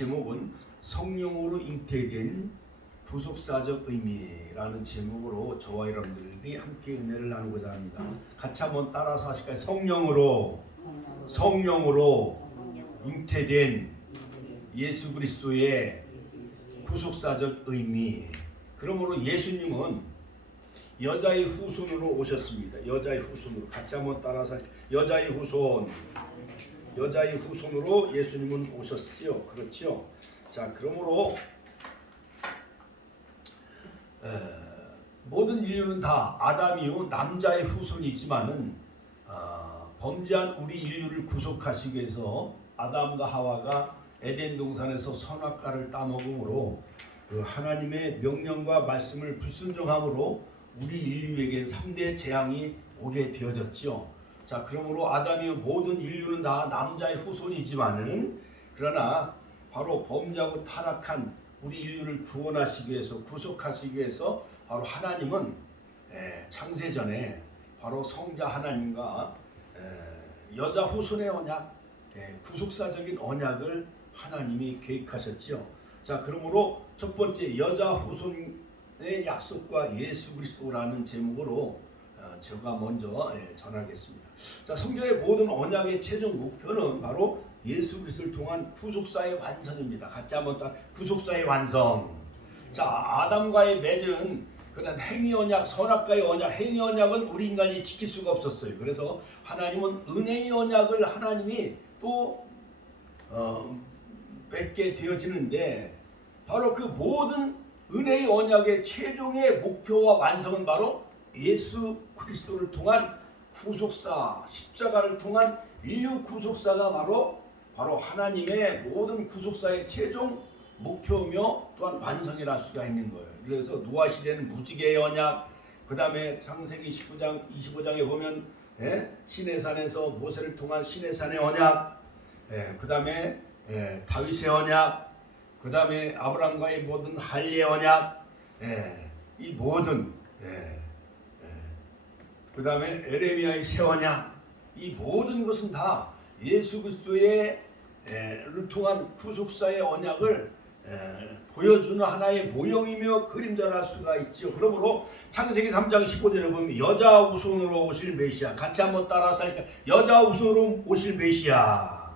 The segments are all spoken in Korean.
제목은 성령으로 잉태된 구속사적 의미라는 제목으로 저와 여러분들이 함께 은혜를 나누고자 합니다. 같이 한번 따라서 하실까요? 성령으로 잉태된 예수 그리스도의 구속사적 의미. 그러므로 예수님은 여자의 후손으로 오셨습니다. 여자의 후손으로. 같이 한번 따라서 여자의 후손으로 예수님은 오셨지요. 그렇지요. 자, 그러므로 모든 인류는 다 아담 이후 남자의 후손이지만은 범죄한 우리 인류를 구속하시기 위해서 아담과 하와가 에덴 동산에서 선악과를 따먹음으로 그 하나님의 명령과 말씀을 불순종함으로 우리 인류에게 3대 재앙이 오게 되어졌지요. 자, 그러므로 아담 이후 모든 인류는 다 남자의 후손이지만은 그러나 바로 범죄하고 타락한 우리 인류를 구원하시기 위해서 구속하시기 위해서 바로 하나님은 창세전에 바로 성자 하나님과 여자 후손의 언약, 구속사적인 언약을 하나님이 계획하셨지요. 자, 그러므로 첫 번째 여자 후손의 약속과 예수 그리스도라는 제목으로 제가 먼저 전하겠습니다. 자, 성경의 모든 언약의 최종 목표는 바로 예수 그리스도를 통한 구속사의 완성입니다. 같이 한번 더 구속사의 완성. 자, 아담과의 맺은 그런 행위 언약, 선악과의 언약, 행위 언약은 우리 인간이 지킬 수가 없었어요. 그래서 하나님은 은혜의 언약을 하나님이 또 맺게 되어지는데 바로 그 모든 은혜의 언약의 최종의 목표와 완성은 바로 예수 그리스도를 통한 구속사, 십자가를 통한 인류 구속사가 바로 하나님의 모든 구속사의 최종 목표며 또한 완성이라 할 수가 있는 거예요. 그래서 노아 시대는 무지개의 언약, 그 다음에 창세기 19장, 25장에 보면 시내산에서 모세를 통한 시내산의 언약, 그 다음에 다윗의 언약, 그 다음에 아브라함과의 모든 할례의 언약, 이 모든 그 다음에 에레미야의 새 언약, 이 모든 것은 다 예수 그리스도의 를 통한 구속사의 언약을 보여주는 하나의 모형이며 그림자라 할 수가 있죠. 그러므로 창세기 3장 15절에 보면 여자 후손으로 오실 메시아, 같이 한번 따라서 하니까 여자 후손으로 오실 메시아,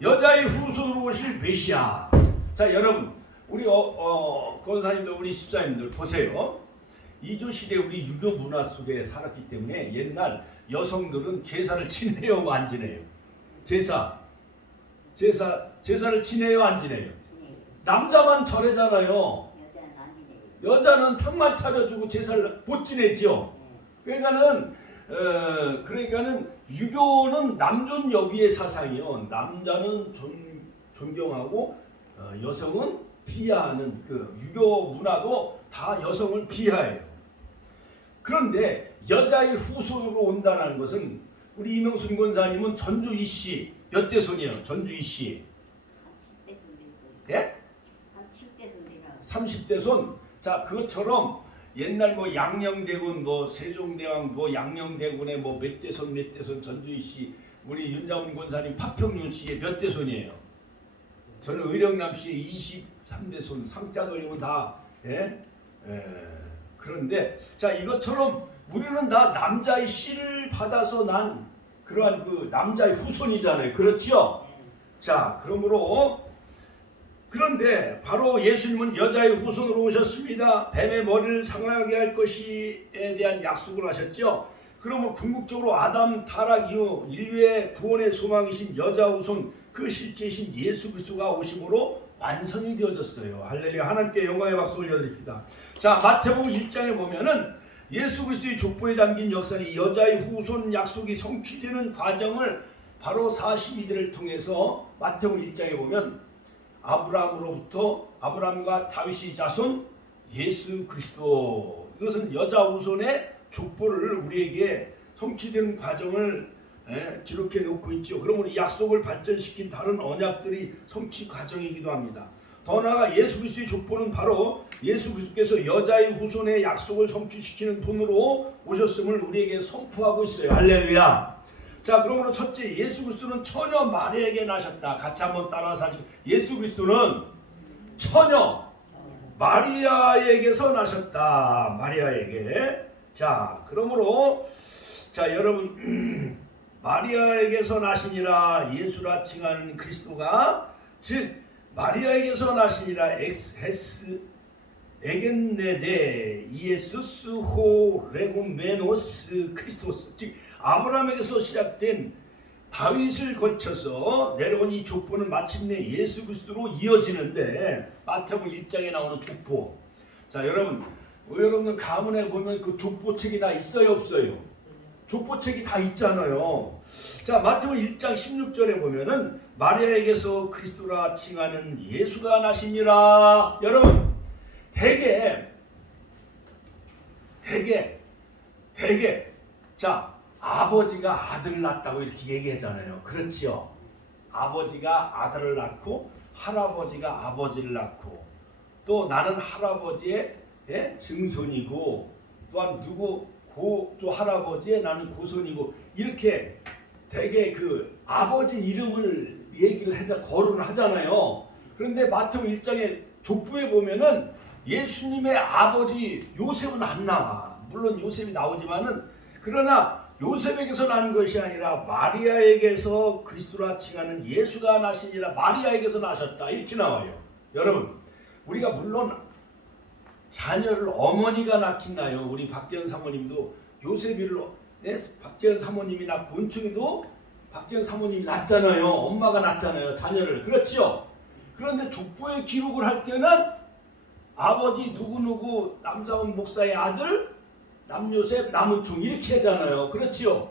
여자의 후손으로 오실 메시아. 자, 여러분, 우리 권사님들, 우리 집사님들 보세요. 이조 시대 우리 유교 문화 속에 살았기 때문에 옛날 여성들은 제사를 지내요, 안 지내요? 제사를 지내요, 안 지내요? 남자만 절하잖아요. 여자는 상만 차려주고 제사를 못 지내죠. 그러니까는 유교는 남존 여비의 사상이요. 남자는 존경하고 여성은 비하하는 그 유교 문화도 다 여성을 비하해요. 그런데 여자의 후손으로 온다는 것은 우리 이명순 권사님은 전주 이씨 몇 대 손이에요? 전주 이씨 30대 손. 자, 그것처럼 옛날 뭐 양녕대군, 뭐 세종대왕, 뭐 양녕대군의 뭐 몇 대 손 전주 이씨, 우리 윤자문 권사님 파평윤 씨의 몇 대 손이에요? 저는 의령남 씨의 23대 손. 상자 돌리면 다 그런데 자, 이것처럼 우리는 다 남자의 씨를 받아서 난 그러한 그 남자의 후손이잖아요. 그렇지요? 자, 그런데 바로 예수님은 여자의 후손으로 오셨습니다. 뱀의 머리를 상하게 할 것이에 대한 약속을 하셨죠. 그러면 궁극적으로 아담 타락 이후 인류의 구원의 소망이신 여자 후손, 그 실제이신 예수 그리스도가 오심으로 완성이 되어졌어요. 할렐루야. 하나님께 영광의 박수 올려드립니다. 자, 마태복음 1장에 보면은 예수 그리스도의 족보에 담긴 역사는 여자의 후손 약속이 성취되는 과정을 바로 42대를 통해서 마태복음 1장에 보면 아브라함으로부터 아브라함과 다윗의 자손 예수 그리스도, 이것은 여자 후손의 족보를 우리에게 성취되는 과정을 기록해 놓고 있죠. 그러므로 이 약속을 발전시킨 다른 언약들이 성취 과정이기도 합니다. 더 나아가 예수 그리스도의 족보는 바로 예수 그리스도께서 여자의 후손의 약속을 성취시키는 분으로 오셨음을 우리에게 선포하고 있어요. 할렐루야. 자, 그러므로 첫째, 예수 그리스도는 처녀 마리아에게 나셨다. 같이 한번 따라서 하시고, 예수 그리스도는 처녀 마리아에게서 나셨다. 마리아에게. 자, 그러므로 자, 여러분 마리아에게서 나시니라 예수라 칭하는 그리스도가, 즉 마리아에게서 나시니라 엑스 에겐네데 이에수스 호 레고메노스 크리스토스, 즉 아브라함에게서 시작된 다윗을 거쳐서 내려온 이 족보는 마침내 예수 그리스도로 이어지는데, 마태복음 1장에 나오는 족보. 자, 여러분 가문에 보면 그 족보책이 다 있어요, 없어요? 족보책이 다 있잖아요. 자, 마태복음 1장 16절에 보면은 마리아에게서 그리스도라 칭하는 예수가 나시니라. 여러분, 대개 자, 아버지가 아들을 낳았다고 이렇게 얘기하잖아요. 그렇지요? 아버지가 아들을 낳고 할아버지가 아버지를 낳고, 또 나는 할아버지의 증손이고, 또한 누구 고조 할아버지의 나는 고손이고, 이렇게 대개 그 아버지 이름을 얘기를 하자 거론을 하잖아요. 그런데 마태복음 1장에 족보에 보면은 예수님의 아버지 요셉은 안 나와. 물론 요셉이 나오지만은, 그러나 요셉에게서 난 것이 아니라 마리아에게서 그리스도라 칭하는 예수가 나시니라. 마리아에게서 나셨다, 이렇게 나와요. 여러분, 우리가 물론 자녀를 어머니가 낳긴 나요. 우리 박재현 사모님도 요셉이를 박재현 사모님이 낳고, 본충이도 박재현 사모님이 낳잖아요. 엄마가 낳잖아요, 자녀를. 그렇지요? 그런데 족보에 기록을 할 때는 아버지 누구누구 남사원 목사의 아들 남요셉 남은총 이렇게 하잖아요. 그렇지요?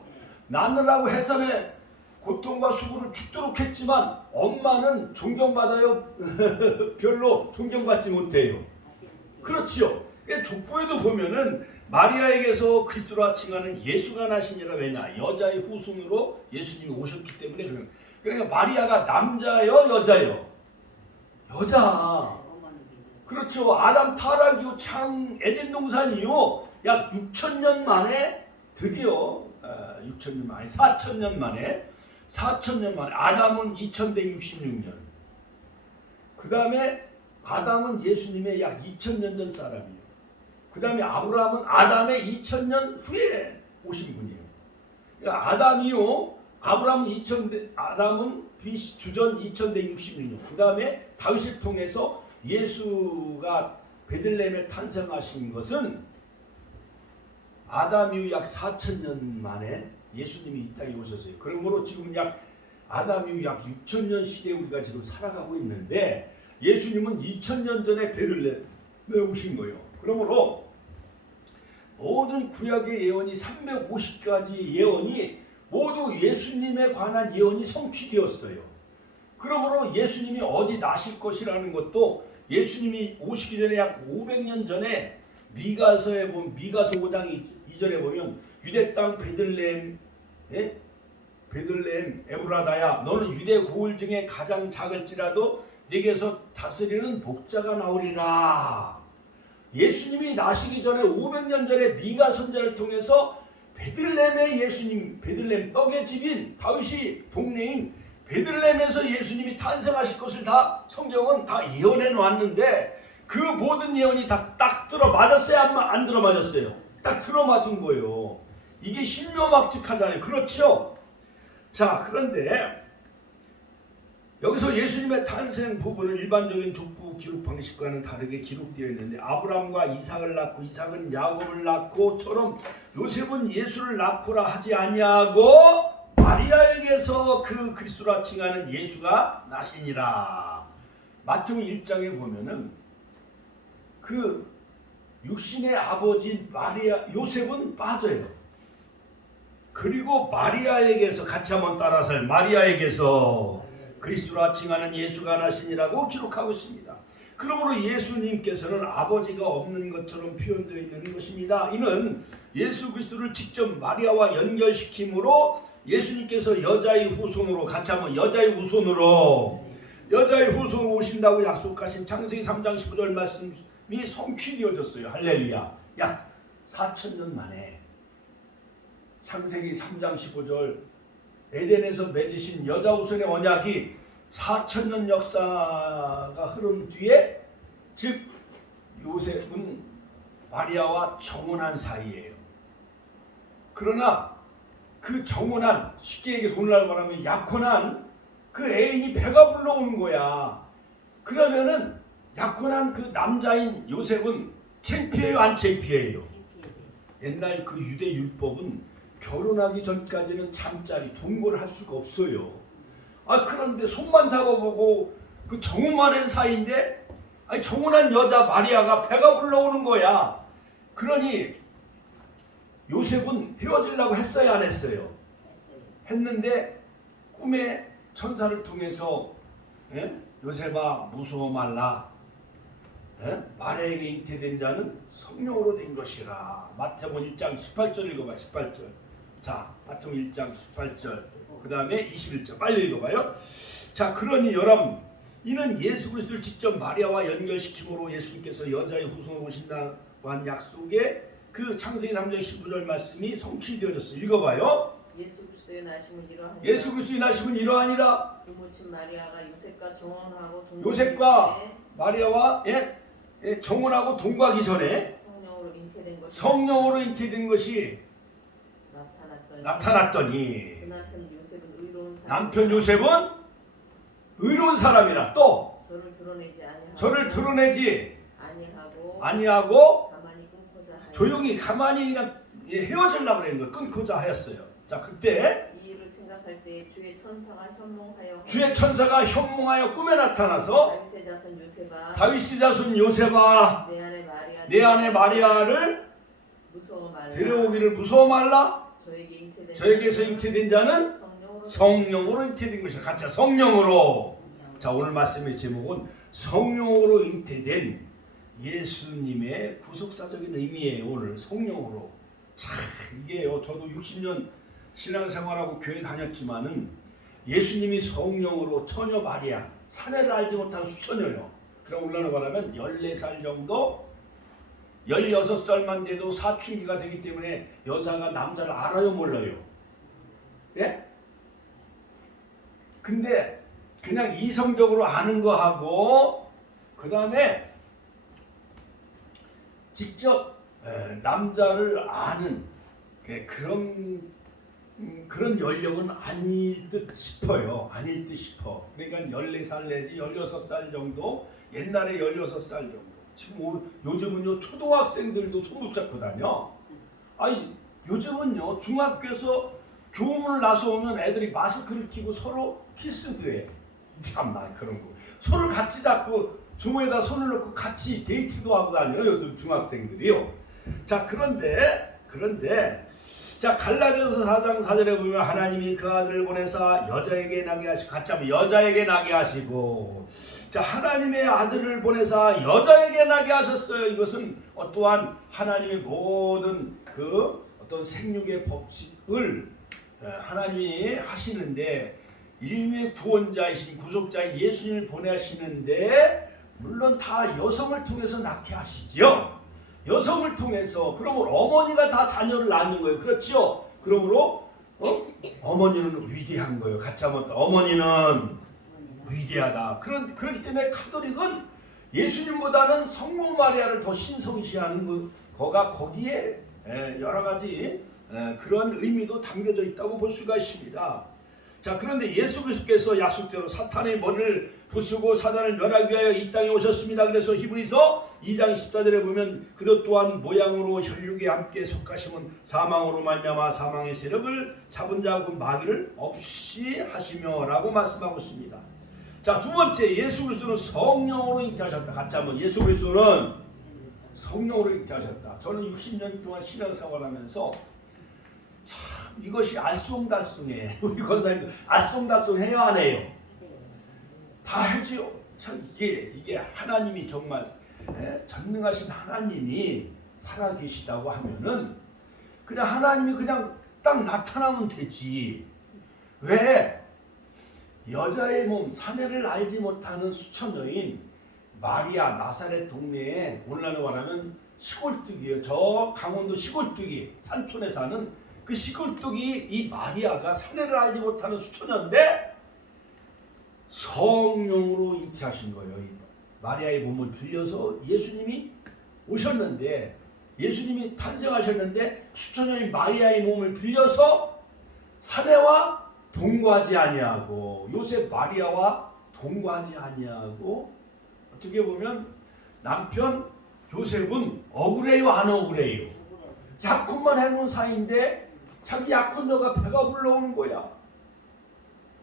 낳느라고 해산에 고통과 수고를 죽도록 했지만 엄마는 존경받아요? 별로 존경받지 못해요. 그렇지요? 족보에도 보면은 마리아에게서 그리스도라 칭하는 예수가 나시니라. 왜냐? 여자의 후손으로 예수님이 오셨기 때문에. 그러니까 마리아가 남자요, 여자요? 여자. 그렇죠. 아담 타락 이후 창 에덴 동산 이후 약 6,000년 만에 드디어 6,000년 만에 4,000년 만에 아담은 2166년, 그 다음에 아담은 예수님의 약 2000년 전 사람이에요. 그 다음에 아브라함은 아담의 2000년 후에 오신 분이에요. 그러니까 아담 이후 아브라함은 아담은 주전 2166년, 그 다음에 다윗을 통해서 예수가 베들레헴에 탄생하신 것은 아담 이후 약 4,000년 만에 예수님이 이 땅에 오셨어요. 그러므로 지금 아담 이후 약 6,000년 시대에 우리가 지금 살아가고 있는데, 예수님은 2000년 전에 베들레헴에 오신 거예요. 그러므로 모든 구약의 예언이 350가지 예언이 모두 예수님에 관한 예언이 성취되었어요. 그러므로 예수님이 어디 나실 것이라는 것도 예수님이 오시기 전에 약 500년 전에 미가서에 보면, 미가서 5장 2절에 보면 유대 땅 베들레헴 에브라다야, 너는 유대 고을 중에 가장 작을지라도 네게서 다스리는 목자가 나오리라. 예수님이 나시기 전에 500년 전에 미가 선지자를 통해서 베들레헴의 예수님, 베들레헴 떡의 집인 다윗이 동네인 베들레헴에서 예수님이 탄생하실 것을 다 성경은 다 예언해 놓았는데, 그 모든 예언이 다 딱 들어맞았어요? 안 들어맞았어요? 딱 들어맞은 거예요. 이게 신묘막측하잖아요. 그렇죠? 자, 그런데 여기서 예수님의 탄생 부분은 일반적인 족보 기록 방식과는 다르게 기록되어 있는데, 아브라함과 이삭을 낳고 이삭은 야곱을 낳고처럼 요셉은 예수를 낳고라 하지 아니하고 마리아에게서 그 그리스도라 칭하는 예수가 나시니라. 마태복음 1장에 보면은 그 육신의 아버지인 요셉은 빠져요. 그리고 마리아에게서, 같이 한번 따라서, 마리아에게서 그리스도라 칭하는 예수가 나시니라고 기록하고 있습니다. 그러므로 예수님께서는 아버지가 없는 것처럼 표현되어 있는 것입니다. 이는 예수 그리스도를 직접 마리아와 연결시킴으로 예수님께서 여자의 후손으로, 같이 한번 여자의 후손으로 오신다고 약속하신 창세기 3장 15절 말씀이 성취되어졌어요. 할렐루야. 약 4,000년 만에 창세기 3장 15절 에덴에서 맺으신 여자 우선의 언약이 4,000년 역사가 흐른 뒤에, 즉 요셉은 마리아와 정혼한 사이예요. 그러나 그 정혼한, 쉽게 얘기해서 오늘날 말하면 약혼한 그 애인이 배가 불러오는 거야. 그러면은 약혼한 그 남자인 요셉은 창피해요, 안 창피해요? 옛날 그 유대 율법은 결혼하기 전까지는 잠자리, 동거를 할 수가 없어요. 그런데 손만 잡아보고 그 정혼만 한 사이인데, 정혼한 여자 마리아가 배가 불러오는 거야. 그러니 요셉은 헤어지려고 했어요, 안 했어요? 했는데 꿈에 천사를 통해서, 요셉아 무서워 말라, 마리아에게 잉태된 자는 성령으로 된 것이라. 마태복음 1장 18절 읽어봐. 18절. 자, 마태복음 1장 18절 그 다음에 21절 빨리 읽어봐요. 자, 그러니 여러분, 이는 예수 그리스도를 직접 마리아와 연결시킴으로 예수님께서 여자의 후손으로 오신다고 한 약속의 그 창세기 3장 15절 말씀이 성취되어졌어요. 읽어봐요. 예수 그리스도의 나심은 이러하니라. 예수 그리스도의 나심은 이러하니라. 그 모친 마리아가 요셉과 정혼하고 요셉과 마리아와 정혼하고 동거하기 전에 성령으로 잉태된 것이 나타났더니 그 남편 요셉은 의로운 사람이라. 또 저를 드러내지 아니하고 조용히 가만히 그냥 헤어지려고 그랬는 거예요. 끊고자 하였어요. 자, 그때 이 일을 생각할 때 주의 천사가 현몽하여 꿈에 나타나서 다윗의 자손 요셉아 내 안에 마리아를 데려오기를 무서워 말라. 저에게서 잉태된 자는 성령으로 잉태된 것이라. 같이 성령으로. 자, 오늘 말씀의 제목은 성령으로 잉태된 예수님의 구속사적인 의미예요. 오늘 성령으로. 참, 이게요, 저도 60년 신앙생활하고 교회 다녔지만은 예수님이 성령으로 처녀 마리아, 사내를 알지 못한 수처녀요. 그럼 오늘날 말하면 14살 정도, 16살만 돼도 사춘기가 되기 때문에 여자가 남자를 알아요, 몰라요? 예? 근데 그냥 이성적으로 아는 거 하고, 그 다음에 직접 남자를 아는 그런 연령은 아닐 듯 싶어요. 아닐 듯 싶어. 그러니까 14살 내지 16살 정도, 옛날에 16살 정도. 지금 요즘은요, 초등학생들도 손 붙잡고 다녀. 요즘은요, 중학교에서 교문을 나서오면 애들이 마스크를 끼고 서로 키스도 해. 참나, 그런 거. 손을 같이 잡고 주머니에다 손을 넣고 같이 데이트도 하고 다녀요, 요즘 중학생들이요. 자, 그런데 자, 갈라디아서 4장 4절에 보면 하나님이 그 아들을 보내사 여자에게 나게 하시고, 같이 하면 여자에게 나게 하시고, 자, 하나님의 아들을 보내사 여자에게 나게 하셨어요. 이것은 어떠한 하나님의 모든 그 어떤 생육의 법칙을 하나님이 하시는데, 인류의 구원자이신 구속자인 예수님을 보내시는데 물론 다 여성을 통해서 낳게 하시죠. 여성을 통해서. 그러므로 어머니가 다 자녀를 낳는 거예요. 그렇죠? 그러므로 어머니는 위대한 거예요. 같이 한번 어머니는 위대하다. 그렇기 때문에 카톨릭은 예수님보다는 성모 마리아를 더 신성시하는 거가 거기에 여러 가지 그런 의미도 담겨져 있다고 볼 수가 있습니다. 자, 그런데 예수 그리스도께서 약속대로 사탄의 머리를 부수고 사단을 멸하기 위하여 이 땅에 오셨습니다. 그래서 히브리서 2장 14절에 보면 그것 또한 모양으로 혈육에 함께 속하심은 사망으로 말미암아 사망의 세력을 잡은 자고 마귀를 없이 하시며 라고 말씀하고 있습니다. 자, 두 번째, 예수 그리스도는 성령으로 잉태하셨다. 같이 한번. 예수 그리스도는 성령으로 잉태하셨다. 저는 60년 동안 신앙생활하면서 참 이것이 알쏭달쏭해. 우리 권사님도 알쏭달쏭 해요, 안 해요? 다 해줘요. 참 이게 하나님이 정말 전능하신 하나님이 살아계시다고 하면은 그냥 하나님이 그냥 딱 나타나면 되지. 왜? 여자의 몸, 사내를 알지 못하는 수천여인 마리아, 나사렛 동네에 오늘날로 말하면 시골뜨기예요. 저 강원도 시골뜨기 산촌에 사는 그 시골뚝이 이 마리아가 사내를 알지 못하는 수처녀인데 성령으로 잉태하신 거예요. 이 마리아의 몸을 빌려서 예수님이 오셨는데, 예수님이 탄생하셨는데 수처녀인 마리아의 몸을 빌려서 사내와 동거하지 아니하고 요셉 마리아와 동거하지 아니하고, 어떻게 보면 남편 요셉은 억울해요 안 억울해요? 약혼만 해놓은 사이인데 자기 약혼녀가 배가 불러오는 거야.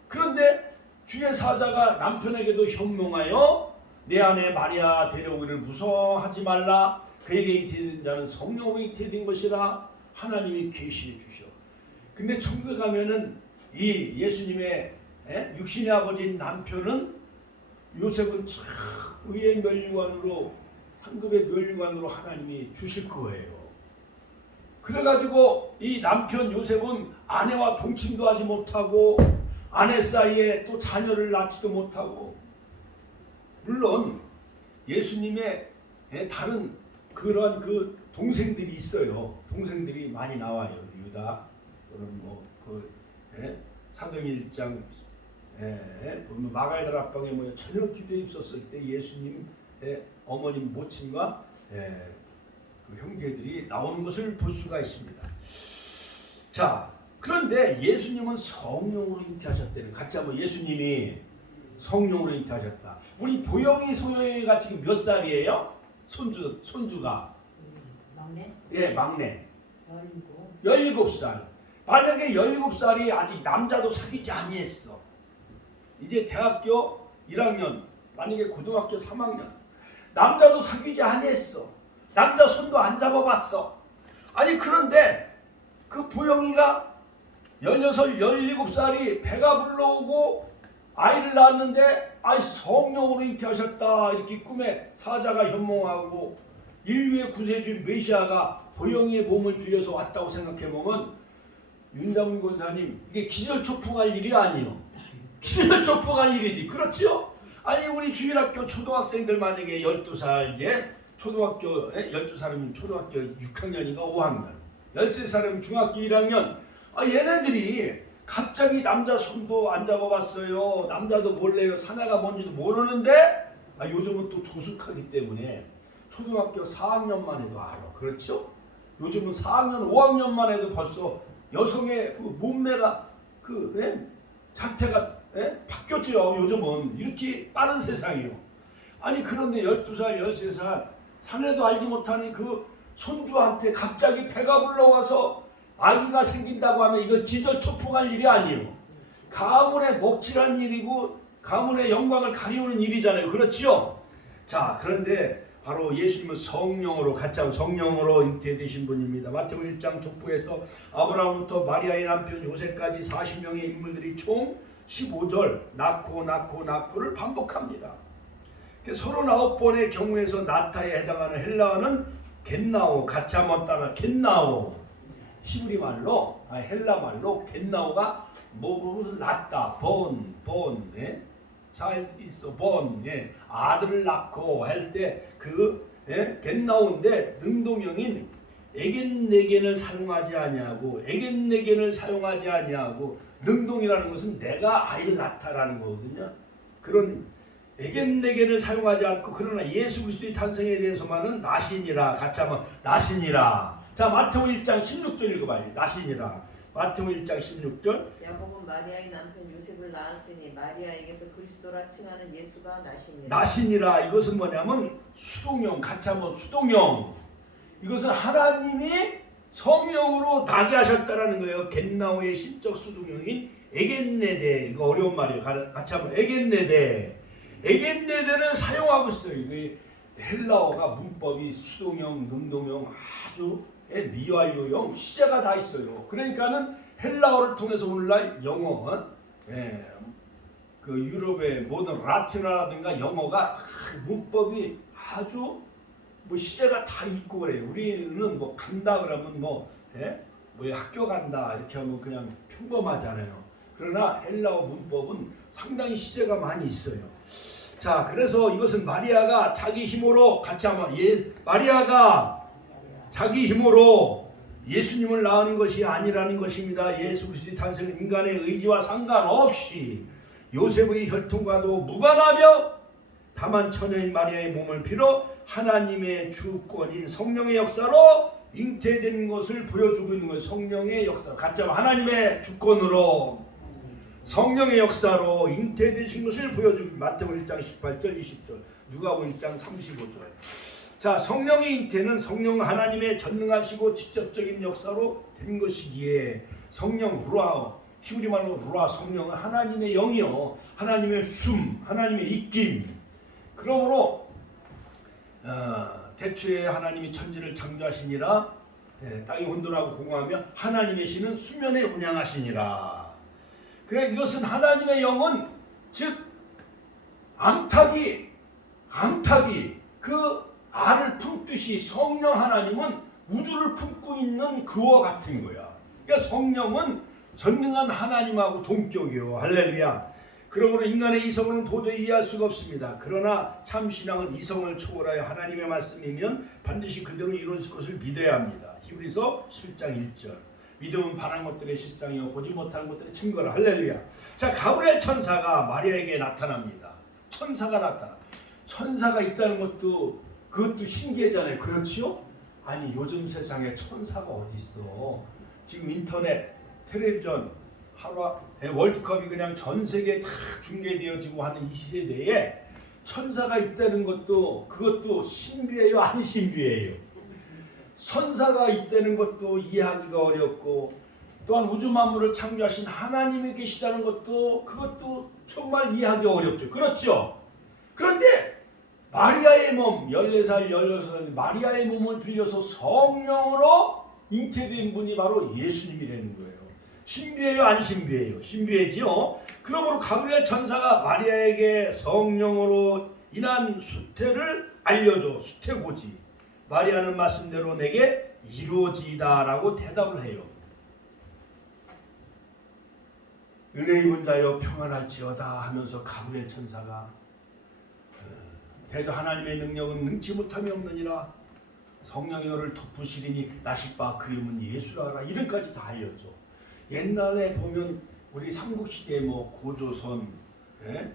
그런데 주의 사자가 남편에게도 현명하여 내 아내 마리아 데려오기를 무서워하지 말라. 그에게 잉태된 자는 성령으로 잉태된 것이라 하나님이 계시해 주셔. 근데 천국에 가면은 이 예수님의 육신의 아버지인 남편은 요셉은 참 의의 면류관으로, 상급의 면류관으로 하나님이 주실 거예요. 그래가지고 이 남편 요셉은 아내와 동침도 하지 못하고 아내 사이에 또 자녀를 낳지도 못하고, 물론 예수님의 다른 그런 그 동생들이 있어요. 동생들이 많이 나와요. 유다 또는 사도행 1장 보면 마가의 다락방에 저녁 기도에 있었을 때 예수님의 어머님 모친과 그 형제들이 나오는 것을 볼 수가 있습니다. 자, 그런데 예수님은 성령으로 잉태하셨다는, 같이 한번 예수님이 성령으로 잉태하셨다. 우리 보영이 소영이가 지금 몇 살이에요? 손주가 막내? 예, 막내 17. 17살. 만약에 17살이 아직 남자도 사귀지 아니했어. 이제 대학교 1학년, 만약에 고등학교 3학년, 남자도 사귀지 아니했어. 남자 손도 안 잡아봤어. 아니 그런데 그 보영이가 16, 17살이 배가 불러오고 아이를 낳았는데 성령으로 잉태하셨다. 이렇게 꿈에 사자가 현몽하고 인류의 구세주인 메시아가 보영이의 몸을 빌려서 왔다고 생각해보면 윤장훈 권사님, 이게 기절초풍할 일이 아니요. 기절초풍할 일이지. 그렇지요? 아니 우리 주일학교 초등학생들 만약에 12살 이제 초등학교 12살이면 초등학교 6학년인가 5학년, 13살이면 중학교 1학년, 얘네들이 갑자기 남자 손도 안 잡아봤어요. 남자도 몰래요. 사내가 뭔지도 모르는데 요즘은 또 조숙하기 때문에 초등학교 4학년만 해도 알아. 그렇죠? 요즘은 4학년, 5학년만 해도 벌써 여성의 그 몸매가 자태가 바뀌었죠. 요즘은 이렇게 빠른 세상이요. 아니 그런데 12살, 13살 사내도 알지 못하는 그 손주한테 갑자기 배가 불러와서 아기가 생긴다고 하면 이거 기절초풍할 일이 아니에요. 가문의 먹칠한 일이고 가문의 영광을 가리우는 일이잖아요. 그렇지요? 자, 그런데 바로 예수님은 성령으로, 같이 한번 성령으로 잉태되신 분입니다. 마태복음 1장 족보에서 아브라함부터 마리아의 남편 요셉까지 40명의 인물들이 총 15절 낳고를 반복합니다. 39번의 경우에서 나타에 해당하는 헬라어는 겟나오, 같이 한번 따라 겟나오. 히브리 말로, 헬라 말로 겟나오가 무슨 낳다, 잘 있어, 아들을 낳고 할 때 그 겟나오인데 능동형인 에겐네겐을 사용하지 아니하고, 에겐네겐을 사용하지 아니하고, 능동이라는 것은 내가 아이를 낳다라는 거거든요. 그런 에겐네겐을 사용하지 않고, 그러나 예수 그리스도의 탄생에 대해서만은 나신이라, 같이 한번 나신이라. 자, 마태복음 1장 16절 읽어봐요. 나신이라. 마태복음 1장 16절. 야곱은 마리아의 남편 요셉을 낳았으니 마리아에게서 그리스도라 칭하는 예수가 나시니라. 나신이라. 이것은 뭐냐면 수동형, 같이 한번 수동형. 이것은 하나님이 성령으로 나게 하셨다라는 거예요. 겟나오의 신적 수동형인 에겐네데. 이거 어려운 말이에요. 같이 한번 에겐네데. 에겐네데를 사용하고 있어요. 이게 헬라어가 문법이 수동형, 능동형, 아주 미완료형, 시제가 다 있어요. 그러니까는 헬라어를 통해서 오늘날 영어, 그 유럽의 모든 라틴어라든가 영어가 문법이 아주 시제가 다 있고 그래요. 우리는 간다 그러면 학교 간다 이렇게 하면 그냥 평범하잖아요. 그러나 헬라어 문법은 상당히 시제가 많이 있어요. 자, 그래서 이것은 마리아가 자기 힘으로, 같이 한번 마리아가 자기 힘으로 예수님을 낳은 것이 아니라는 것입니다. 예수 그리스도의 탄생은 인간의 의지와 상관없이 요셉의 혈통과도 무관하며 다만 처녀인 마리아의 몸을 빌어 하나님의 주권인 성령의 역사로 잉태된 것을 보여주고 있는 거예요. 성령의 역사, 가짜 하나님의 주권으로 성령의 역사로 잉태되신 것을 보여주고 마태복음 1장 18절 20절 누가복음 1장 35절. 자, 성령의 잉태는 성령 하나님의 전능하시고 직접적인 역사로 된 것이기에 성령 루아, 히브리 말로 루아 성령은 하나님의 영이요 하나님의 숨, 하나님의 입김. 그러므로 대초에 하나님이 천지를 창조하시니라 땅이 혼돈하고 공허하며 하나님의 신은 수면에 운양하시니라. 그래 이것은 하나님의 영은 즉 암탉이 그 알을 품듯이 성령 하나님은 우주를 품고 있는 그와 같은 거야. 그러니까 성령은 전능한 하나님하고 동격이요. 할렐루야. 그러므로 인간의 이성으로는 도저히 이해할 수가 없습니다. 그러나 참신앙은 이성을 초월하여 하나님의 말씀이면 반드시 그대로 이루어질 것을 믿어야 합니다. 히브리서 11장 1절. 믿음은 바라는 것들의 실상이요 보지 못하는 것들의 증거라. 할렐루야. 자, 가브리엘 천사가 마리아에게 나타납니다. 천사가 나타나. 천사가 있다는 것도 그것도 신기하잖아요. 그렇지요? 아니 요즘 세상에 천사가 어디 있어? 지금 인터넷, 텔레비전, 월드컵이 그냥 전 세계에 다 중계되어지고 하는 이 시대에 천사가 있다는 것도 그것도 신비해요, 안 신비해요? 천사가 있다는 것도 이해하기가 어렵고 또한 우주 만물을 창조하신 하나님이 계시다는 것도 그것도 정말 이해하기 어렵죠. 그렇죠? 그런데 마리아의 몸, 14살, 16살 마리아의 몸을 빌려서 성령으로 잉태된 분이 바로 예수님이라는 거예요. 신비해요, 안 신비해요? 신비해지요. 그러므로 가브리엘 천사가 마리아에게 성령으로 인한 수태를 알려줘. 수태고지. 마리아는 말씀대로 내게 이루어지다라고 대답을 해요. 은혜 입은 자여 평안할지어다 하면서 가브리엘 천사가 대저 하나님의 능력은 능치 못함이 없느니라. 성령이 너를 덮으시리니 나시바 그 이름은 예수라 하라. 이름까지 다 알려줘. 옛날에 보면 우리 삼국시대에 뭐 고조선,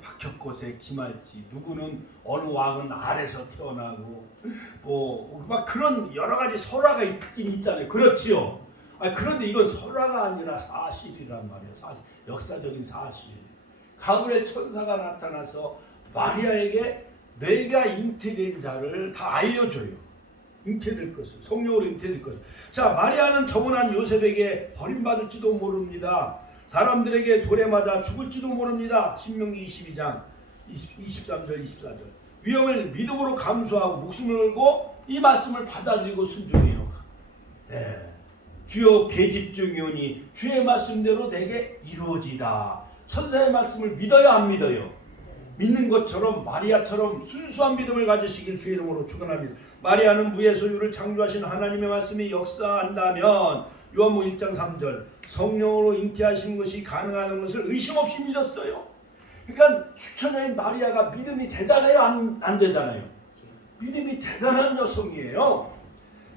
박혁거세, 김할지, 누구는 어느 왕은 알에서 태어나고 뭐 막 그런 여러 가지 설화가 있긴 있잖아요. 그렇지요. 그런데 이건 설화가 아니라 사실이란 말이에요. 사실, 역사적인 사실. 가브리엘 천사가 나타나서 마리아에게 내가 잉태된 자를 다 알려줘요. 잉태될 것을, 성령으로 잉태될 것을. 자, 마리아는 정혼한 요셉에게 버림받을지도 모릅니다. 사람들에게 돌에 맞아 죽을지도 모릅니다. 신명기 22장 23절 24절. 위험을 믿음으로 감수하고 목숨을 걸고 이 말씀을 받아들이고 순종해요. 주여 계집종이오니 주의 말씀대로 내게 이루어지다. 천사의 말씀을 믿어요, 안 믿어요? 믿는 것처럼 마리아처럼 순수한 믿음을 가지시길 주의 이름으로 축원합니다. 마리아는 무의 소유를 창조하신 하나님의 말씀이 역사한다면 요한복음 1장 3절 성령으로 잉태하신 것이 가능한 것을 의심 없이 믿었어요. 그러니까 수천여인 마리아가 믿음이 대단해요, 안 대단해요? 믿음이 대단한 여성이에요.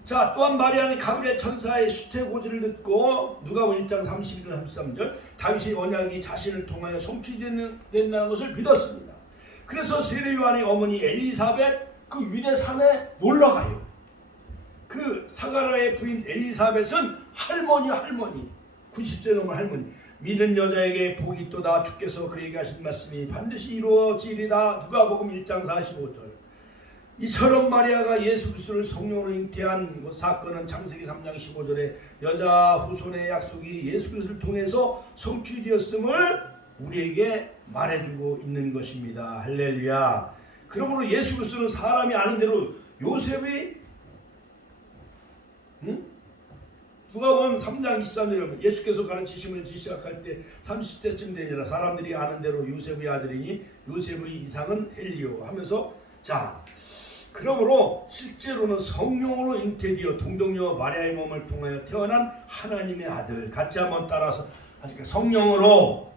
자, 또한 마리아는 가브리엘 천사의 수태고지를 듣고 누가복음 1장 31절 33절 다윗의 언약이 자신을 통하여 성취된다는 것을 믿었습니다. 그래서 세례 요한의 어머니 엘리사벳 그 유대 산에 놀러 가요. 그 사가랴의 부인 엘리사벳은 할머니 90세 넘은 할머니. 믿는 여자에게 복이 있도다. 주께서 그에게 하신 말씀이 반드시 이루어지리다. 누가복음 1장 45절. 이처럼 마리아가 예수 그리스도를 성령으로 잉태한 사건은 창세기 3장 15절에 여자 후손의 약속이 예수 그리스도를 통해서 성취되었음을 우리에게 말해주고 있는 것입니다. 할렐루야. 그러므로 예수 그리스도는 사람이 아는 대로 요셉이 누가복음 3장 23절에 예수께서 가르치심을 시작할 때 30대쯤 되니라. 사람들이 아는 대로 요셉의 아들이니 요셉의 이상은 헬리오 하면서 자, 그러므로 실제로는 성령으로 잉태되어 동정녀 마리아의 몸을 통하여 태어난 하나님의 아들. 같이 한번 따라서 성령으로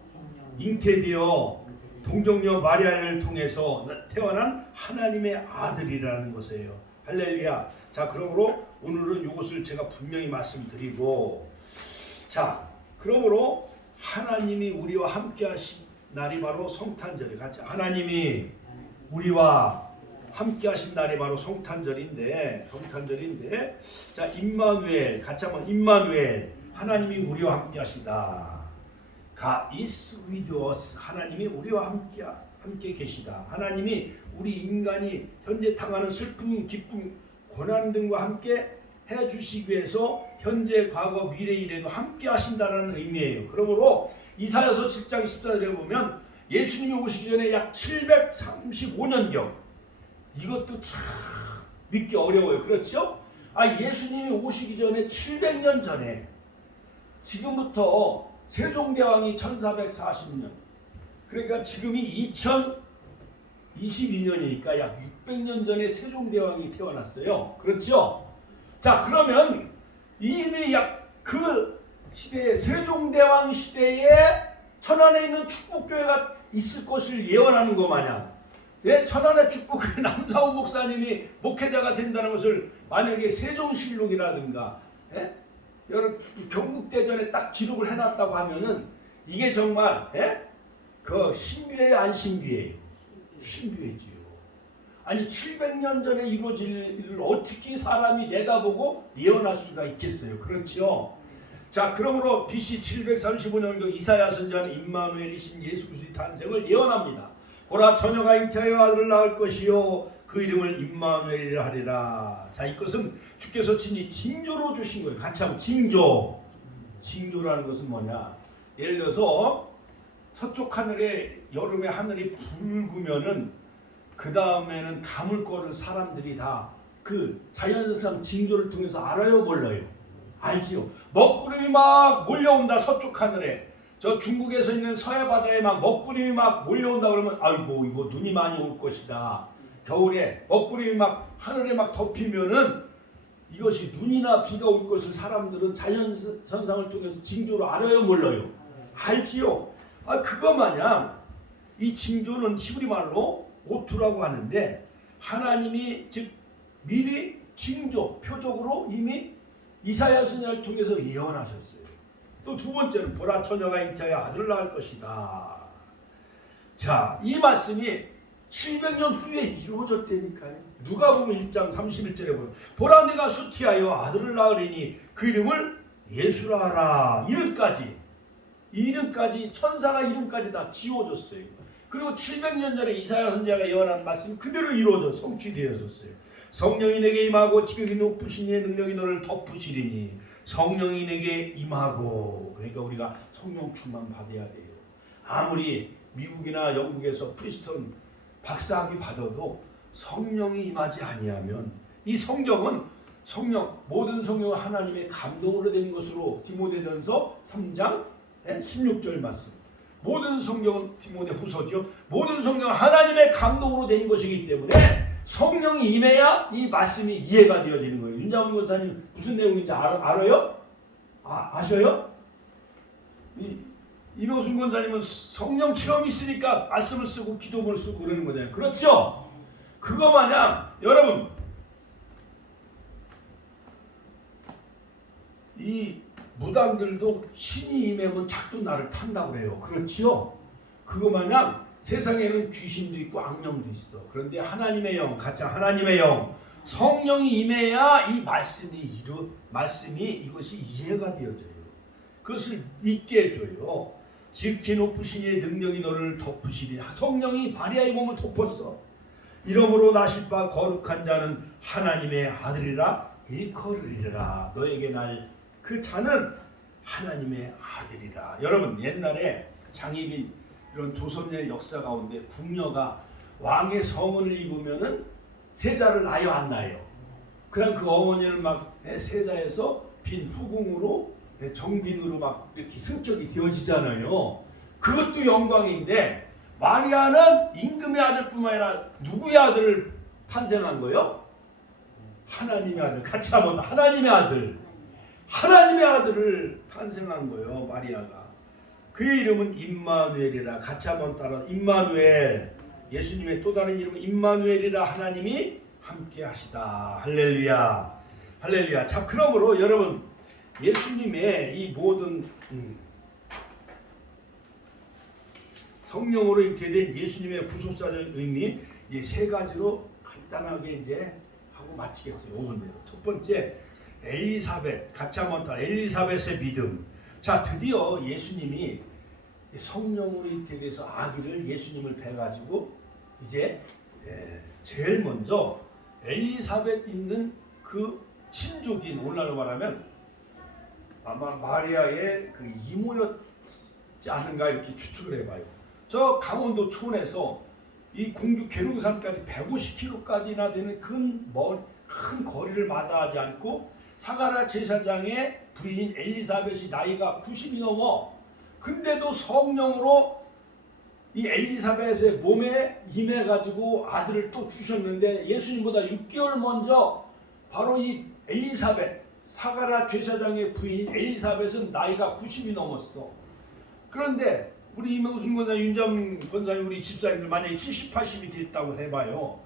잉태되어 동정녀 마리아를 통해서 태어난 하나님의 아들이라는 것이에요. 할렐루야. 자, 그러므로 오늘은 이것을 제가 분명히 말씀드리고, 자, 그러므로 하나님이 우리와 함께 하신 날이 바로 성탄절이 같이 하나님이 우리와 함께 하신 날이 바로 성탄절인데 자, 임마누엘 같이 한번 임마누엘 하나님이 우리와 함께 하시다. God is with us. 하나님이 우리와 함께 계시다. 하나님이 우리 인간이 현재 당하는 슬픔, 기쁨, 고난 등과 함께 해주시기 위해서 현재, 과거, 미래, 이래도 함께 하신다는 의미예요. 그러므로 이사야서 7장 14절에 보면 예수님이 오시기 전에 약 735년경, 이것도 참 믿기 어려워요. 그렇죠? 예수님이 오시기 전에 700년 전에, 지금부터 세종대왕이 1440년, 그러니까 지금이 2022년이니까 약 600년 전에 세종대왕이 태어났어요. 그렇죠? 자, 그러면 이미 약 그 시대에, 세종대왕 시대에 천안에 있는 축복교회가 있을 것을 예언하는 것 마냥, 천안의 축복교회 남사훈 목사님이 목회자가 된다는 것을 만약에 세종실록이라든가 여러 경국대전에 딱 기록을 해놨다고 하면은 이게 정말 그 신비예요, 안 신비예요? 신비해지요. 아니 700년 전에 이루어질 일을 어떻게 사람이 내다보고 예언할 수가 있겠어요? 그렇죠? 자, 그러므로 BC 735년경 이사야 선지자는 임마누엘이신 예수 그리스도의 탄생을 예언합니다. 보라, 처녀가 잉태하여 아들을 낳을 것이요 그 이름을 임마누엘이라 하리라. 자, 이것은 주께서 친히 징조로 주신 거예요. 같이 한번 징조. 징조라는 것은 뭐냐? 예를 들어서 서쪽 하늘에, 여름에 하늘이 붉으면은 그 다음에는 가물 거를 사람들이 다 그 자연현상 징조를 통해서 알아요, 몰라요? 알지요. 먹구름이 막 몰려온다. 서쪽 하늘에, 저 중국에서 있는 서해 바다에 막 먹구름이 막 몰려온다 그러면 아이고 이거 눈이 많이 올 것이다. 겨울에 먹구름이 막 하늘에 막 덮이면은 이것이 눈이나 비가 올 것을 사람들은 자연현상을 통해서 징조로 알아요, 몰라요? 알지요. 그거 마냥 이 징조는 히브리 말로 오투라고 하는데, 하나님이 즉 미리 징조, 표적으로 이미 이사야 선지자를 통해서 예언하셨어요. 또 두 번째는 보라, 처녀가 잉태하여 아들을 낳을 것이다. 자, 이 말씀이 700년 후에 이루어졌다니까요. 누가복음 1장 31절에 보면 보라, 내가 수티하여 아들을 낳으리니 그 이름을 예수라 하라. 이름까지 천사가 이름까지 다 지워졌어요. 그리고 700년 전에 이사야 선지자가 예언한 말씀이 그대로 이루어져 성취되어졌어요. 성령이 내게 임하고 지극히 높으신 이의 능력이 너를 덮으시리니. 성령이 내게 임하고, 그러니까 우리가 성령 충만 받아야 돼요. 아무리 미국이나 영국에서 프리스턴 박사학위 받아도 성령이 임하지 아니하면, 이 성경은 모든 성경은 하나님의 감동으로 된 것으로 디모데전서 3장 16절 말씀. 모든 성경은 디모데후서죠. 모든 성경은 하나님의 감동으로 된 것이기 때문에 성령이 임해야 이 말씀이 이해가 되어지는 거예요. 윤자문 권사님 무슨 내용인지 알아요? 아셔요? 이노순 권사님은 성령 체험이 있으니까 말씀을 쓰고 기도문을 쓰고 그러는 거잖아요. 그렇죠? 그거 마냥 여러분, 이 무당들도 신이 임하면 작도 나를 탄다고 그래요. 그렇지요? 그거 마냥 세상에는 귀신도 있고 악령도 있어. 그런데 하나님의 영, 가짜 하나님의 영, 성령이 임해야 이 말씀이 이것이 이해가 되어져요. 그것을 믿게 해줘요. 지극히 높으신 이의 능력이 너를 덮으시리. 성령이 마리아의 몸을 덮었어. 이러므로 나실 바 거룩한 자는 하나님의 아들이라 일컬으리라. 너에게 날 그 자는 하나님의 아들이라. 여러분, 옛날에 장희빈 이런 조선의 역사 가운데 궁녀가 왕의 성은을 입으면은 세자를 낳아요, 안 낳아요? 그럼 그 어머니를 막 세자에서 빈 후궁으로, 정빈으로 막 이렇게 승격이 되어지잖아요. 그것도 영광인데, 마리아는 임금의 아들뿐만 아니라 누구의 아들을 탄생한 거예요? 하나님의 아들. 같이 한번, 하나님의 아들을 탄생한 거예요, 마리아가. 그의 이름은 임마누엘이라. 같이 한번 따라, 임마누엘. 예수님의 또 다른 이름은 임마누엘이라. 하나님이 함께 하시다. 할렐루야. 할렐루야. 자, 그러므로 여러분 예수님의 이 모든 성령으로 잉태된 예수님의 구속사적 의미 이 세 가지로 간단하게 이제 하고 마치겠어요. 5분대로. 첫 번째 엘리사벳, 같이 한번 더 엘리사벳의 믿음. 자, 드디어 예수님이 성령으로 잉태돼서 아기를 예수님을 뵈가지고 이제 제일 먼저 엘리사벳 있는 그 친족인 오늘날로 말하면 아마 마리아의 그 이모였지 않은가 이렇게 추측을 해봐요. 저 강원도 촌에서 이 공주 계룡산까지 150km까지나 되는 큰 거리를 마다하지 않고 사가랴 제사장의 부인 엘리사벳이 나이가 90이 넘어 근데도 성령으로 이 엘리사벳의 몸에 임해가지고 아들을 또 주셨는데 예수님보다 6개월 먼저 바로 이 엘리사벳 사가랴 제사장의 부인 엘리사벳은 나이가 90이 넘었어. 그런데 우리 이명순 권사, 윤정 권사님, 우리 집사님들 만약에 70, 80이 됐다고 해봐요.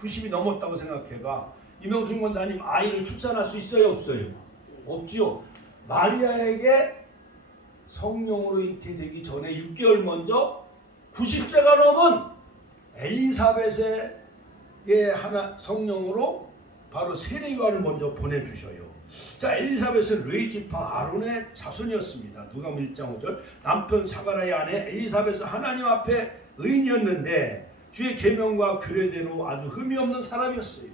90이 넘었다고 생각해봐. 이명순 권사님 아이를 출산할 수 있어요, 없어요? 없지요. 마리아에게 성령으로 잉태되기 전에 6개월 먼저 90세가 넘은 엘리사벳에게 하나 성령으로 바로 세례요한을 먼저 보내주셔요. 자, 엘리사벳은 레위지파 아론의 자손이었습니다. 누가복음 1장 5절. 남편 사가랴의 아내 엘리사벳은 하나님 앞에 의인이었는데 주의 계명과 규례대로 아주 흠이 없는 사람이었어요.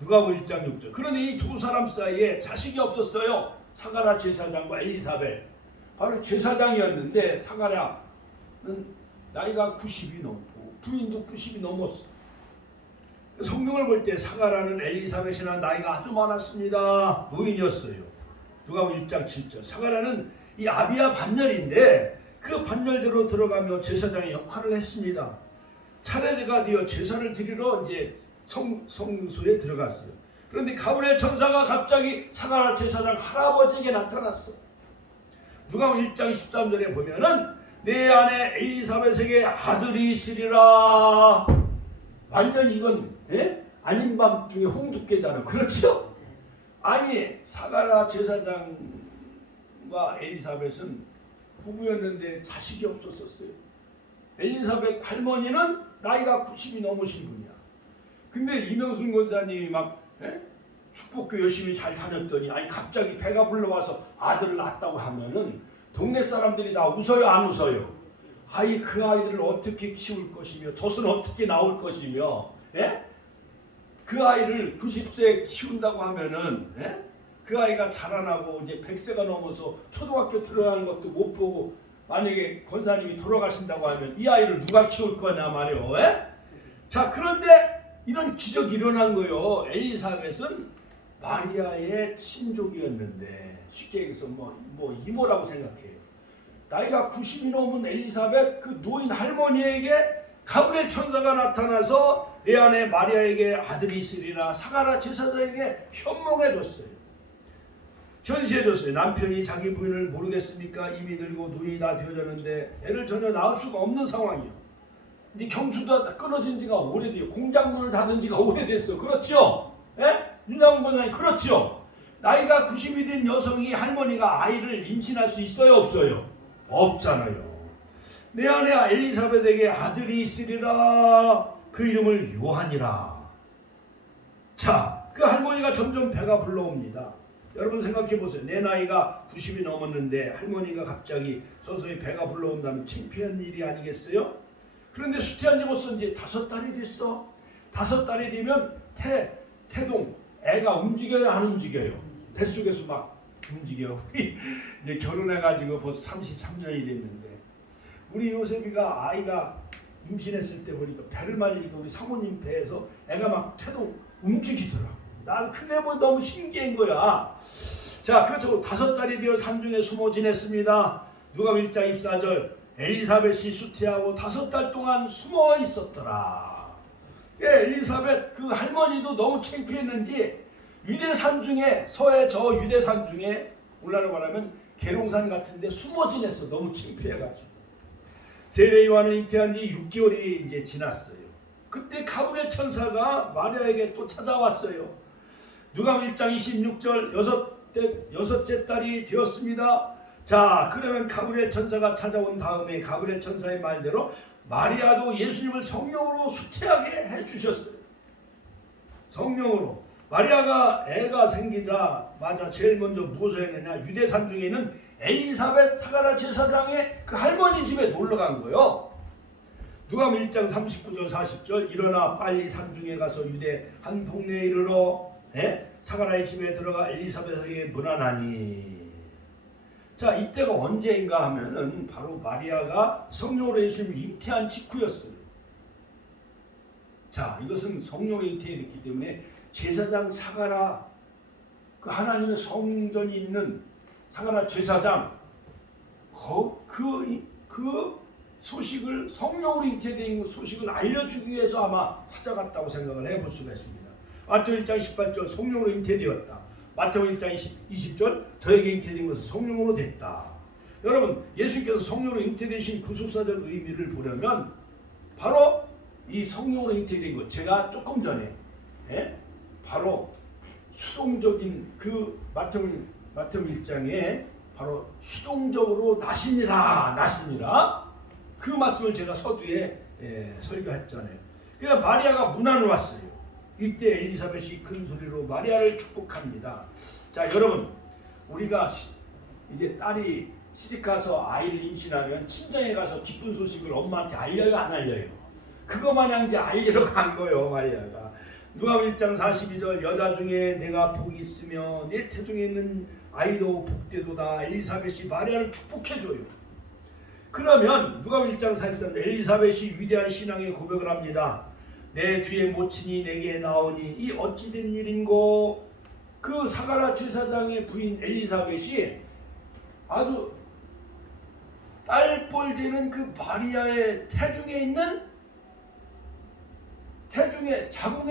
누가복음 1장 6절. 그런데 이 두 사람 사이에 자식이 없었어요. 사가랴 제사장과 엘리사벳. 바로 제사장이었는데 사가랴는 나이가 90이 넘고 부인도 90이 넘었어. 성경을 볼 때 사가랴는 엘리사벳이나 나이가 아주 많았습니다. 노인이었어요. 누가복음 1장 7절. 사가랴는 이 아비야 반열인데 그 반열대로 들어가며 제사장의 역할을 했습니다. 차례가 되어 제사를 드리러 이제 성소에 들어갔어요. 그런데 가브리엘 천사가 갑자기 사가랴 제사장 할아버지에게 나타났어. 누가복음 1장 13절에 보면은 내 아내 엘리사벳에게 아들이 있으리라. 완전히 이건 아닌 밤 중에 홍두깨잖아. 그렇죠? 아니 사가랴 제사장과 엘리사벳은 부부였는데 자식이 없었어요. 엘리사벳 할머니는 나이가 90이 넘으신 분이야. 근데 이명순 권사님이 막 축복교 열심히 잘 다녔더니 아니 갑자기 배가 불러와서 아들을 낳았다고 하면은 동네 사람들이 다 웃어요, 안 웃어요? 아이 그 아이들을 어떻게 키울 것이며 젖은 어떻게 나올 것이며 그 아이를 90세 키운다고 하면은 그 아이가 자라나고 이제 100세가 넘어서 초등학교 들어가는 것도 못 보고 만약에 권사님이 돌아가신다고 하면 이 아이를 누가 키울 거냐 말이요. 자, 그런데 이런 기적이 일어난 거예요. 엘리사벳은 마리아의 친족이었는데 쉽게 얘기해서 뭐 이모라고 생각해요. 나이가 90이 넘은 엘리사벳 그 노인 할머니에게 가브리엘 천사가 나타나서 내 아내 마리아에게 아들이 있으리라 사가랴 제사장에게 현몽해줬어요. 현시해줬어요. 남편이 자기 부인을 모르겠습니까? 이미 늙고 노인이 다 되어졌는데 애를 전혀 낳을 수가 없는 상황이에요. 이제 경수도 끊어진 지가 오래돼요. 공장문을 닫은 지가 오래됐어. 그렇죠? 윤상훈 권사님 그렇죠? 나이가 90이 된 여성이 할머니가 아이를 임신할 수 있어요, 없어요? 없잖아요. 내 아내 엘리사벳에게 아들이 있으리라. 그 이름을 요한이라. 자, 그 할머니가 점점 배가 불러옵니다. 여러분 생각해 보세요. 내 나이가 90이 넘었는데 할머니가 갑자기 서서히 배가 불러온다면 창피한 일이 아니겠어요? 그런데 수태한 지 벌써 이제 5달이 됐어. 5달이 되면 태동 애가 움직여요, 안 움직여요? 뱃속에서 막 움직여. 이제 결혼해가지고 벌써 33년이 됐는데 우리 요셉이가 아이가 임신했을 때 보니까 배를 만지니까 우리 사모님 배에서 애가 막 태동 움직이더라고. 나는 그게 뭐 너무 신기한 거야. 자, 그렇죠. 5달이 되어 산중에 숨어 지냈습니다. 누가복음 1장 24절. 엘리사벳이 수태하고 5달 동안 숨어 있었더라. 엘리사벳 그 할머니도 너무 창피했는지 유대산 중에 서해 저 유대산 중에 오늘날로 말하면 계룡산 같은데 숨어 지냈어. 너무 창피해가지고. 세례 요한을 잉태한 지 6개월이 이제 지났어요. 그 그때 가브리엘 천사가 마리아에게 또 찾아왔어요. 누가복음 1장 26절 여섯째 딸이 되었습니다. 자, 그러면 가브리엘 천사가 찾아온 다음에 가브리엘 천사의 말대로 마리아도 예수님을 성령으로 수태하게 해주셨어요. 성령으로. 마리아가 애가 생기자마자 제일 먼저 무엇을 했느냐? 유대산 중에 있는 엘리사벳 사가랴 제사장의 그 할머니 집에 놀러 간 거예요. 누가복음 1장 39절 40절 일어나 빨리 산중에 가서 유대 한 동네에 이르러 사가랴의 집에 들어가 엘리사벳에게 문안하니. 자, 이때가 언제인가 하면은 바로 마리아가 성령으로 예수님을 잉태한 직후였어요. 자, 이것은 성령으로 잉태됐기 때문에 제사장 사가랴, 그 하나님의 성전이 있는 사가랴 제사장, 그 소식을, 성령으로 잉태된 소식을 알려주기 위해서 아마 찾아갔다고 생각을 해볼 수가 있습니다. 마태복음 1장 18절 성령으로 잉태되었다. 마태복음 1장 20절 저에게 잉태된 것은 성령으로 됐다. 여러분, 예수님께서 성령으로 잉태되신 구속사적 의미를 보려면 바로 이 성령으로 잉태된 것, 제가 조금 전에 바로 수동적인 그 마태복음 1장에 바로 수동적으로 나시니라 그 말씀을 제가 서두에 설교했잖아요. 그러니까 마리아가 문안을 왔어요. 이때 엘리사벳이 큰 소리로 마리아를 축복합니다. 자, 여러분, 우리가 이제 딸이 시집가서 아이를 임신하면 친정에 가서 기쁜 소식을 엄마한테 알려요, 안 알려요? 그거 마냥 이제 알리러 간 거예요, 마리아가. 누가복음 1장 42절 여자 중에 내가 복이 있으며 내 태중에 있는 아이도 복되도다. 엘리사벳이 마리아를 축복해줘요. 그러면 누가복음 1장 43절 엘리사벳이 위대한 신앙의 고백을 합니다. 내 주의 모친이 내게 나오니 이 어찌된 일인고. 그 사가랴 제사장의 부인 엘리사벳이 아주 딸뻘 되는 그 마리아의 자궁에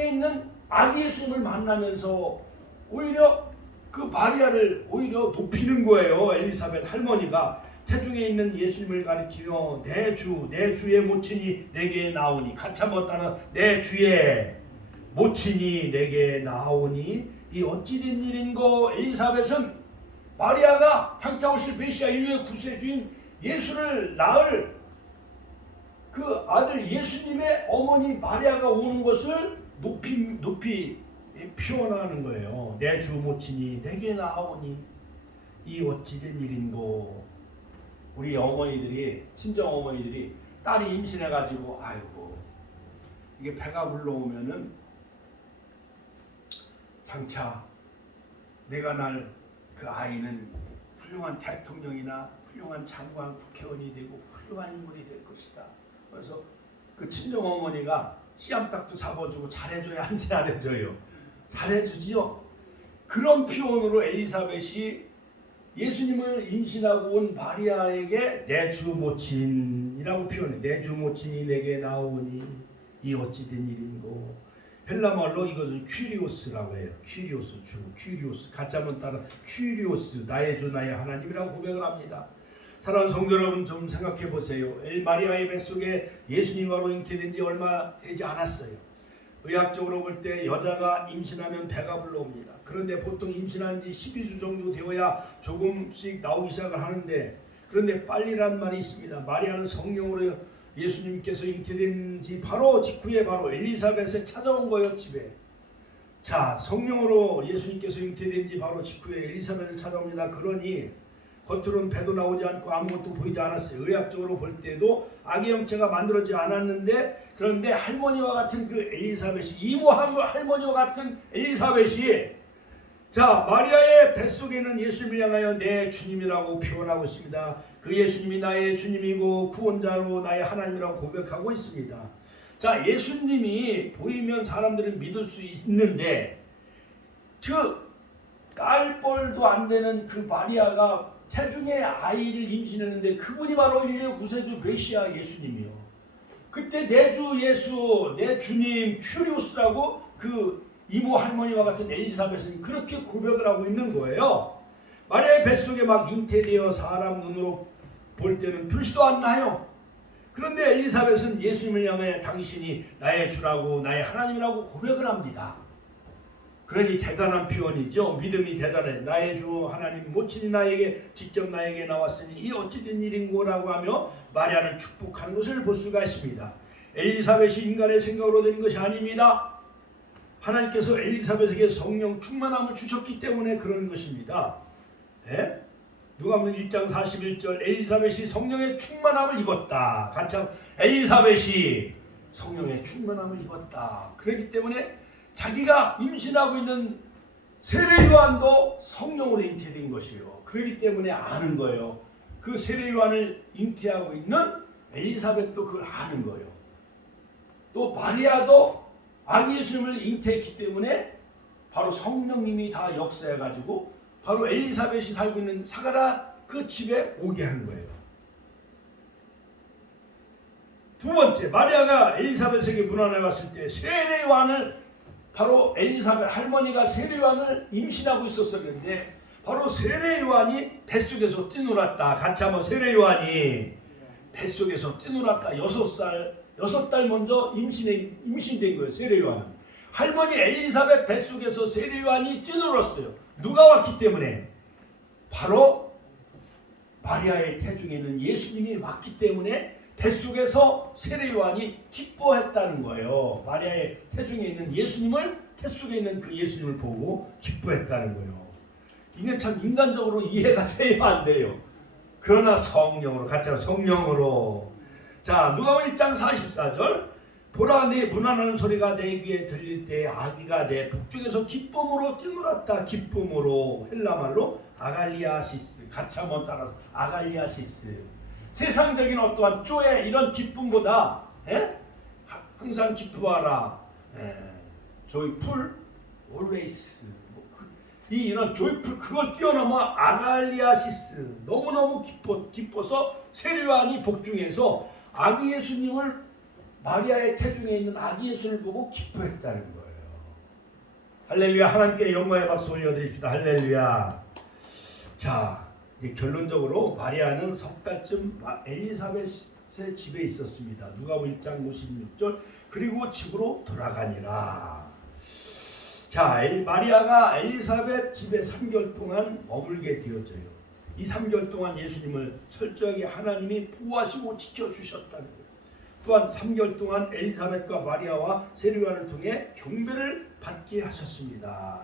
있는 아기 예수님을 만나면서 오히려 그 마리아를 오히려 높이는 거예요. 엘리사벳 할머니가 태중에 있는 예수님을 가리키며 내 주의 모친이 내게 나오니, 같이 한번 따라, 내 주의 모친이 내게 나오니 이 어찌된 일인고. 엘리사벳은 마리아가 장차 오실 메시아 인류의 구세주인 예수를 낳을 그 아들 예수님의 어머니 마리아가 오는 것을 높이 표현하는 거예요. 내 주 모친이 내게 나오니 이 어찌된 일인고. 우리 어머니들이, 친정 어머니들이 딸이 임신해가지고 아이고 이게 배가 불러오면은 장차 내가 날 그 아이는 훌륭한 대통령이나 훌륭한 장관, 국회의원이 되고 훌륭한 인물이 될 것이다. 그래서 그 친정 어머니가 씨암탉도 잡아주고 잘해줘야 한지 안 해줘요? 잘해주지요. 그런 표현으로 엘리사벳이 예수님을 임신하고 온 마리아에게 내 주 모친이라고 표현해. 내 주 모친이 내게 나오니 이 어찌된 일인고. 헬라말로 이것은 퀴리오스라고 해요. 퀴리오스, 주, 퀴리오스. 같이 한번 따라 퀴리오스, 나의 주 나의 하나님이라고 고백을 합니다. 사랑하는 성도 여러분, 좀 생각해 보세요. 마리아의 뱃속에 예수님 바로 잉태된 지 얼마 되지 않았어요. 의학적으로 볼 때 여자가 임신하면 배가 불러옵니다. 그런데 보통 임신한 지 12주 정도 되어야 조금씩 나오기 시작을 하는데, 그런데 빨리란 말이 있습니다. 마리아는 성령으로 예수님께서 잉태된 지 바로 직후에 바로 엘리사벳에 찾아온 거예요, 집에. 자, 성령으로 예수님께서 잉태된 지 바로 직후에 엘리사벳을 찾아옵니다. 그러니 겉으로는 배도 나오지 않고 아무것도 보이지 않았어요. 의학적으로 볼 때도 아기 형체가 만들어지지 않았는데, 그런데 할머니와 같은 그 엘리사벳이, 이모 할머니와 같은 엘리사벳이, 자, 마리아의 뱃속에는 예수님을 향하여 내 주님이라고 표현하고 있습니다. 그 예수님이 나의 주님이고 구원자로 나의 하나님이라고 고백하고 있습니다. 자, 예수님이 보이면 사람들은 믿을 수 있는데, 그 깔벌도 안 되는 그 마리아가 태중에 아이를 임신했는데 그분이 바로 인류의 구세주 메시아 예수님이요. 그때 내 주 예수, 내 주님 큐리오스라고 그 이모 할머니와 같은 엘리사벳은 그렇게 고백을 하고 있는 거예요. 마리아의 뱃속에 막 잉태되어 사람 눈으로 볼 때는 표시도 안 나요. 그런데 엘리사벳은 예수님을 향해 당신이 나의 주라고 나의 하나님이라고 고백을 합니다. 그러니 대단한 표현이죠. 믿음이 대단해. 나의 주 하나님 모친이 나에게 직접 나에게 나왔으니 이 어찌된 일인고라고 하며 마리아를 축복하는 것을 볼 수가 있습니다. 엘리사벳이 인간의 생각으로 된 것이 아닙니다. 하나님께서 엘리사벳에게 성령 충만함을 주셨기 때문에 그런 것입니다. 예? 누가복음 1장 41절 엘리사벳이 성령의 충만함을 입었다. 같이 한번 엘리사벳이 성령의 충만함을 입었다. 그렇기 때문에 자기가 임신하고 있는 세례 요한도 성령으로 잉태된 것이에요. 그렇기 때문에 아는 거예요. 그 세례 요한을 잉태하고 있는 엘리사벳도 그걸 아는 거예요. 또 마리아도 아기 예수님을 잉태했기 때문에 바로 성령님이 다 역사해가지고 바로 엘리사벳이 살고 있는 사가랴 그 집에 오게 한 거예요. 두 번째, 마리아가 엘리사벳에게 문 안에 왔을 때 세례 요한을 바로 엘리사벳 할머니가 세례 요한을 임신하고 있었었는데 바로 세례 요한이 뱃속에서 뛰놀았다. 같이 한번 세례 요한이 뱃속에서 뛰놀았다. 6달 먼저 임신된 거예요. 세례 요한은. 할머니 엘리사벳 뱃속에서 세례 요한이 뛰놀았어요. 누가 왔기 때문에? 바로 마리아의 태중에 있는 예수님이 왔기 때문에 뱃속에서 세례 요한이 기뻐했다는 거예요. 마리아의 태중에 있는 예수님을, 뱃속에 있는 그 예수님을 보고 기뻐했다는 거예요. 이게 참 인간적으로 이해가 돼요, 안 돼요? 그러나 성령으로, 같이 성령으로. 자, 누가복음 1장 44절 보라 내 문안하는 소리가 내 귀에 들릴 때 아기가 내 북쪽에서 기쁨으로 뛰놀았다. 기쁨으로. 헬라말로 아갈리아시스. 같이 한번 따라서 아갈리아시스. 세상적인 어떠한 쪼의 이런 기쁨보다 항상 기뻐하라. joyful always. 이런 joyful 그걸 뛰어넘어 아갈리아시스. 너무너무 기뻐서 세례 요한이 복중에서 아기 예수님을 마리아의 태중에 있는 아기 예수를 보고 기뻐했다는 거예요. 할렐루야. 하나님께 영광의 박수 올려드립시다. 할렐루야. 자, 이제 결론적으로 마리아는 석 달쯤 엘리사벳의 집에 있었습니다. 누가복음 1장 56절 그리고 집으로 돌아가니라. 자, 마리아가 엘리사벳 집에 3개월 동안 머물게 되어져요. 이 3개월 동안 예수님을 철저하게 하나님이 보호하시고 지켜주셨다는 거예요. 또한 3개월 동안 엘리사벳과 마리아와 세례 요한을 통해 경배를 받게 하셨습니다.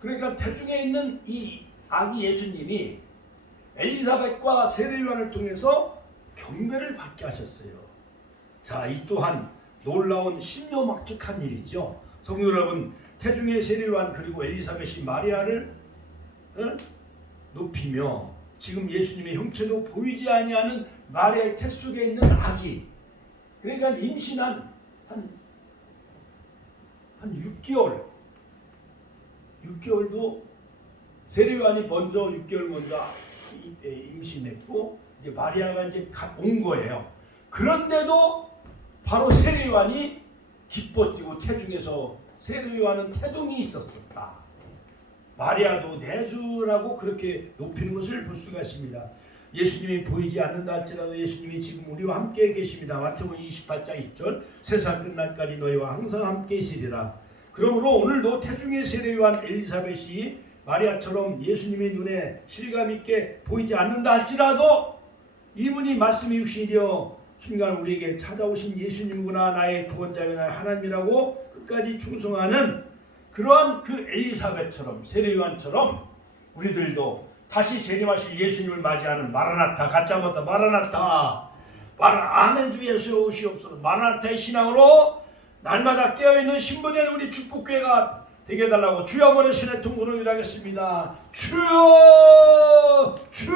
그러니까 태중에 있는 이 아기 예수님이 엘리사벳과 세례 요한을 통해서 경배를 받게 하셨어요. 자, 이 또한 놀라운 신묘막측한 일이죠. 성도 여러분, 태중의 세례 요한 그리고 엘리사벳이 마리아를 높이며 지금 예수님의 형체도 보이지 아니하는 마리아의 태 속에 있는 아기, 그러니까 임신한 한 6개월도 세례 요한이 먼저 6개월 먼저 임신했고 이제 마리아가 이제 온 거예요. 그런데도 바로 세례 요한이 기뻐 뛰고 태중에서 세례 요한은 태동이 있었었다. 마리아도 내 주라고 그렇게 높이는 것을 볼 수가 있습니다. 예수님이 보이지 않는다 할지라도 예수님이 지금 우리와 함께 계십니다. 마태복음 28장 2절 세상 끝날까지 너희와 항상 함께 있으리라. 그러므로 오늘도 태중의 세례 요한 엘리사벳이 마리아처럼 예수님의 눈에 실감있게 보이지 않는다 할지라도 이분이 말씀이 육신이 되어 순간 우리에게 찾아오신 예수님구나, 나의 구원자여 나의 하나님이라고 끝까지 충성하는 그러한 그 엘리사벳처럼 세례 요한처럼 우리들도 다시 재림하실 예수님을 맞이하는 마라나타, 같이 한번 더 마라나타, 아멘 주 예수 오시옵소서. 마라나타의 신앙으로 날마다 깨어있는 신부된 우리 축복교회가 되게 해달라고 주여 한번 신의 통곡을 기도하겠습니다. 주여